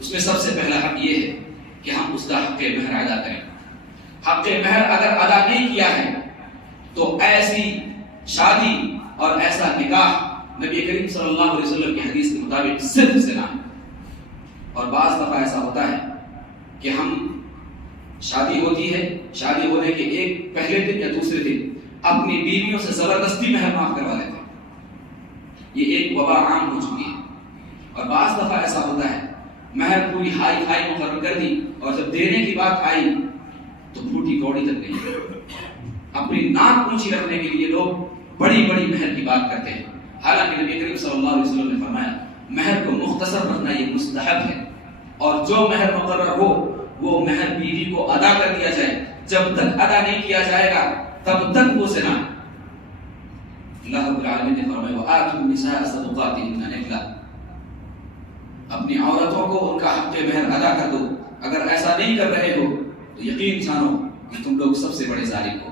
اس میں سب سے پہلا حق یہ ہے کہ ہم اس کا حق مہر ادا کریں. حق مہر اگر ادا نہیں کیا ہے تو ایسی شادی اور ایسا نکاح نبی کریم صلی اللہ علیہ وسلم کی حدیث کے مطابق صرف زنا ہے. اور بعض دفعہ ایسا ہوتا ہے کہ ہم شادی ہوتی ہے، شادی ہونے کے ایک پہلے دن یا دوسرے دن اپنی بیویوں سے زبردستی مہر معاف کروا لیتے ہیں. یہ ایک وبا عام ہو چکی ہے. اور بعض دفعہ ایسا ہوتا ہے مہر پوری ہائی فائی مقرر کر دی اور جب دینے کی بات آئی تو پھوٹی کوڑی تک نہیں. اپنی ناک اونچی رکھنے کے لیے لوگ بڑی بڑی مہر کی بات کرتے ہیں، حالانکہ نبی کریم صلی اللہ علیہ وسلم نے فرمایا مہر کو مختصر رکھنا یہ مستحب ہے، اور جو مہر مقرر ہو وہ مہر بیوی کو ادا کر دیا جائے. جب تک ادا نہیں کیا جائے گا تب تک وہ زنا ہے. اللہ رب العالمین نے فرمایا وآتوا النساء صدقاتهن نحلا، اپنی عورتوں کو ان کا حق مہر ادا کر دو. اگر ایسا نہیں کر رہے ہو تو یقین جانو کہ تم لوگ سب سے بڑے ظالم ہو.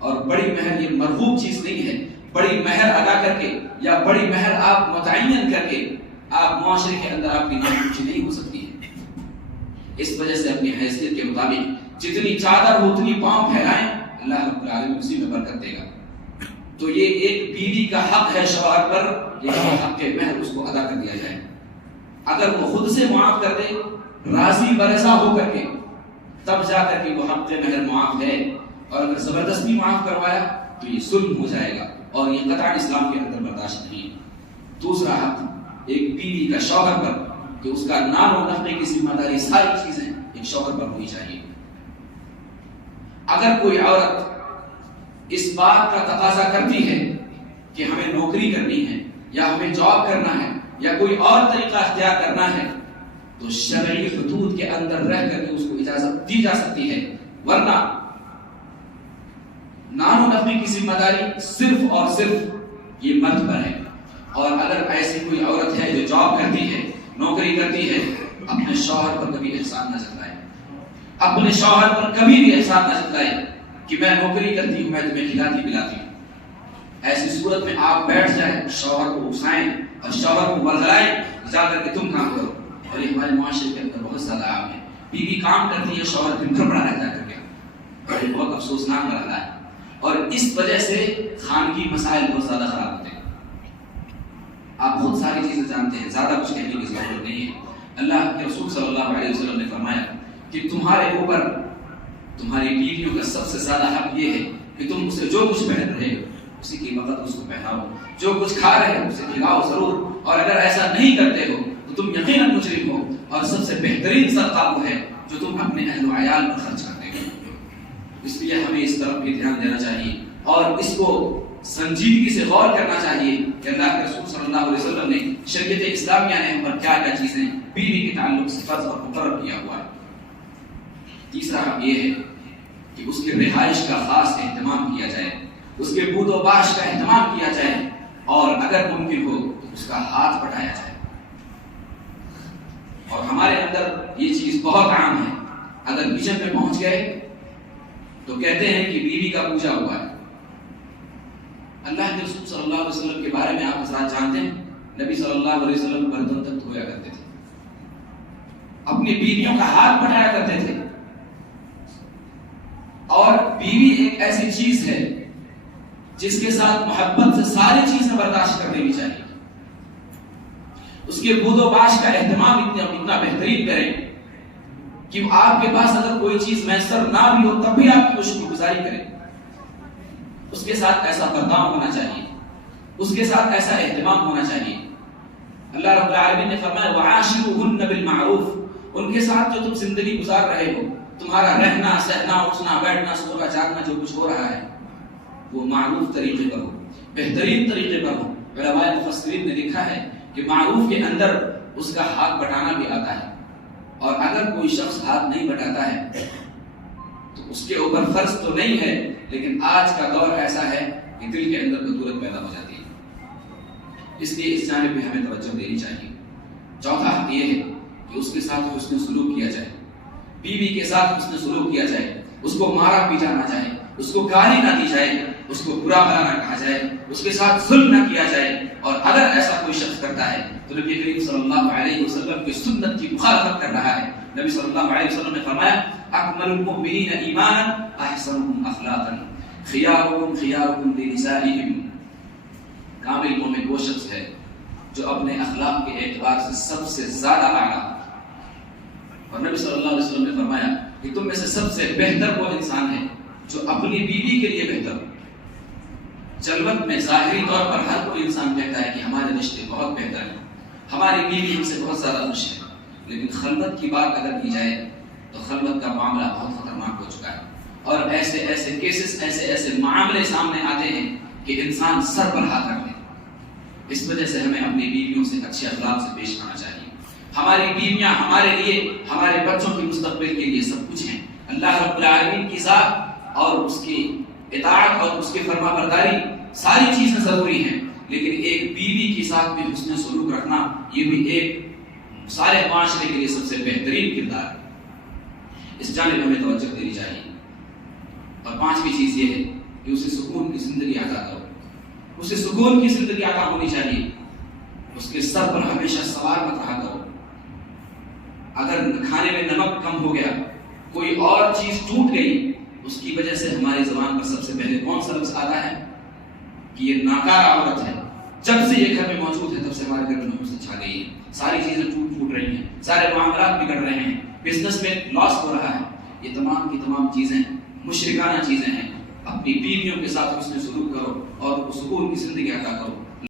اور بڑی مہر یہ مرغوب چیز نہیں ہے. بڑی مہر ادا کر کے یا بڑی مہر آپ متعین کر کے آپ معاشرے کے اندر آپ کی نام اونچی نہیں ہو سکتی ہے. اس وجہ سے اپنی حیثیت کے مطابق جتنی چادر ہو اتنی پاؤں پھیلائیں، اللہ رب العالمین اسی میں برکت دے گا. تو یہ ایک بیوی کا حق ہے شوہر پر، یہ حق مہر اس کو ادا کر دیا جائے. اگر وہ خود سے معاف کر دے راضی برضا ہو کر کے تب جا کر کے وہ حق مہر معاف ہے. اور اگر زبردستی معاف کروایا تو یہ ظلم ہو جائے گا اور یہ قطعاً اسلام کے اندر برداشت نہیں. دوسرا حق ایک بیوی کا شوہر پر کہ اس کا نان و نفقے کی ذمہ داری ساری چیزیں ایک شوہر پر ہونی چاہیے. اگر کوئی عورت اس بات کا تقاضا کرتی ہے کہ ہمیں نوکری کرنی ہے یا ہمیں جاب کرنا ہے یا کوئی اور طریقہ اختیار کرنا ہے تو شرعی حدود کے اندر رہ کر کے اس کو اجازت دی جا سکتی ہے. ورنہ نان و نفقے کی ذمہ داری صرف اور صرف یہ مرد پر ہے. اور اگر ایسی کوئی عورت ہے جو جاب کرتی ہے، نوکری کرتی ہے، اپنے شوہر پر کبھی احسان نہ جتائے. اپنے شوہر پر کبھی بھی احسان نہ جتائے کہ میں نوکری کرتی ہوں، میں تمہیں کھلاتی پلاتی ہوں. ایسی صورت میں آپ بیٹھ جائیں، شوہر کو اکسائیں اور شوہر کو ورغلائیں جا کر کے تم کام کرو. اور یہ ہمارے معاشرے کے اندر بہت زیادہ عام ہے. بیوی کام کرتی ہے، شوہر دن بھر پڑا رہتا ہے کر کے. یہ بہت افسوسناک مرحلہ ہے اور اس وجہ سے خانگی مسائل بہت زیادہ خراب ہوتے ہیں. آپ بہت ساری چیزیں جانتے ہیں، زیادہ کچھ کہنے کی ضرورت نہیں ہے. اللہ کے رسول صلی اللہ علیہ وسلم نے فرمایا کہ تمہارے اوپر تمہاری بیویوں کا سب سے زیادہ حق یہ ہے کہ تم اسے جو کچھ پہن رہے ہو اسی کی وقت اس کو پہناؤ، جو کچھ کھا رہے ہو اسے کھلاؤ ضرور. اور اگر ایسا نہیں کرتے ہو تو تم یقیناً مجرم ہو. اور سب سے بہترین صدقہ وہ ہے جو تم اپنے اہل و عیال پر خرچ کرتے ہو. اس لیے ہمیں اس طرف بھی دھیان دینا چاہیے اور اس کو سنجیدگی سے غور کرنا چاہیے کہ اللہ کے رسول صلی اللہ علیہ وسلم نے شریعت اسلامیہ نے ہم پر کیا کیا چیزیں بیوی کے تعلق سے فرض اور مقرر کیا ہوا ہے. تیسرا حق یہ ہے کہ اس کی رہائش کا خاص اہتمام کیا جائے، اس کے بود و باش کا اہتمام کیا جائے اور اگر ممکن ہو تو اس کا ہاتھ بٹایا جائے. اور ہمارے اندر یہ چیز بہت عام ہے. اگر کچن میں پہنچ گئے تو کہتے ہیں کہ بیوی کا پوجا ہوا ہے. اللہ کے رسول صلی اللہ علیہ وسلم کے بارے میں آپ حضرات جانتے ہیں، نبی صلی اللہ علیہ وسلم گردن تک دھویا کرتے تھے، اپنی بیویوں کا ہاتھ بٹایا کرتے تھے. اور بیوی ایک ایسی چیز ہے جس کے ساتھ محبت سے ساری چیزیں برداشت کر دینی چاہیے. اس کے بود و باش کا اہتمام اتنا بہترین کریں کہ آپ کے پاس اگر کوئی چیز میسر نہ بھی ہو تب بھی آپ کی شکر گزاری کریں. اس کے ساتھ ایسا برتاؤ ہونا چاہیے، اس کے ساتھ ایسا اہتمام ہونا چاہیے. اللہ رب العالمین نے فرمایا وَعَاشِرُوهُنَّ بِالْمَعْرُوفِ، ان کے ساتھ جو تم زندگی گزار رہے ہو، تمہارا رہنا سہنا اٹھنا بیٹھنا سونا جاگنا جو کچھ ہو رہا ہے وہ معروف طریقے پر ہو، بہترین طریقے پر ہو. علماء مفسرین نے لکھا ہے کہ معروف کے اندر اس کا ہاتھ بٹانا بھی آتا ہے. اور اگر کوئی شخص ہاتھ نہیں بٹاتا ہے تو اس کے اوپر فرض تو نہیں ہے، لیکن آج کا دور ایسا ہے کہ دل کے اندر کدورت پیدا ہو جاتی ہے. اس لیے اس جانب بھی ہمیں توجہ دینی چاہیے. چوتھا حق یہ ہے کہ اس کے ساتھ حسن سلوک کیا جائے، بیوی کے ساتھ حسن سلوک کیا جائے، اس کو مارا پیٹا نہ جائے، اس کو گالی نہ دی جائے. اس کو برا بھلا نہ کہا جائے، اس کے ساتھ ظلم نہ کیا جائے، اور اگر ایسا کوئی شخص کرتا ہے تو نبی کریم صلی اللہ علیہ وسلم کی سنت کی مخالفت کر رہا ہے۔ نبی صلی اللہ علیہ وسلم نے فرمایا اکمل المؤمنین ایمانا احسنهم اخلاقا خیارکم خیارکم لنسائهم، کامل مومن وہ شخص ہے جو اپنے اخلاق کے اعتبار سے سب سے زیادہ اعلیٰ، اور نبی صلی اللہ علیہ وسلم نے فرمایا کہ تم میں سے سب سے بہتر وہ انسان ہے جو اپنی بیوی کے لیے بہتر ہو۔ جلوت میں ظاہری طور پر ہر کوئی انسان کہتا ہے کہ ہمارے رشتے بہت بہتر ہیں، ہماری بیوی ہم سے بہت زیادہ خوش ہے، لیکن خلوت کی بات اگر کی جائے تو خلوت کا معاملہ بہت خطرناک ہو چکا ہے، اور ایسے ایسے کیسز، ایسے معاملے سامنے آتے ہیں کہ انسان سر پر ہاتھ رکھ لے۔ اس وجہ سے ہمیں اپنی بیویوں سے اچھے اخلاق سے پیش آنا چاہیے۔ ہماری بیویاں ہمارے لیے، ہمارے بچوں کے مستقبل کے لیے سب کچھ ہیں۔ اللہ رب العالمین کی ذات اور اس کی اطاعت اور اس کی فرما برداری ساری چیزیں ضروری ہیں، لیکن ایک بیوی کے ساتھ بھی حسن سلوک رکھنا یہ بھی ایک سارے معاشرے کے لیے سب سے بہترین کردار ہے۔ اس جانب ہمیں توجہ دینی چاہیے۔ اور پانچویں چیز یہ ہے کہ اسے سکون کی زندگی عطا کرو، اسے سکون کی زندگی عطا ہونی چاہیے، اس کے سر پر ہمیشہ سوار مت رہا کرو۔ اگر کھانے میں نمک کم ہو گیا، کوئی اور چیز ٹوٹ گئی، اس کی وجہ سے ہماری زبان پر سب سے پہلے کون سا لفظ آتا ہے کہ یہ ناکارہ عورت ہے۔ جب سے یہ گھر میں موجود ہے تب سے ہمارے گھر میں حسن چھا گئی ہے، ساری چیزیں ٹوٹ رہی ہیں، سارے معاملات بگڑ رہے ہیں، بزنس میں لاس ہو رہا ہے۔ یہ تمام کی تمام چیزیں مشرکانہ چیزیں ہیں۔ اپنی بیویوں کے ساتھ حسن سلوک کرو اور سکون کی زندگی عطا کرو۔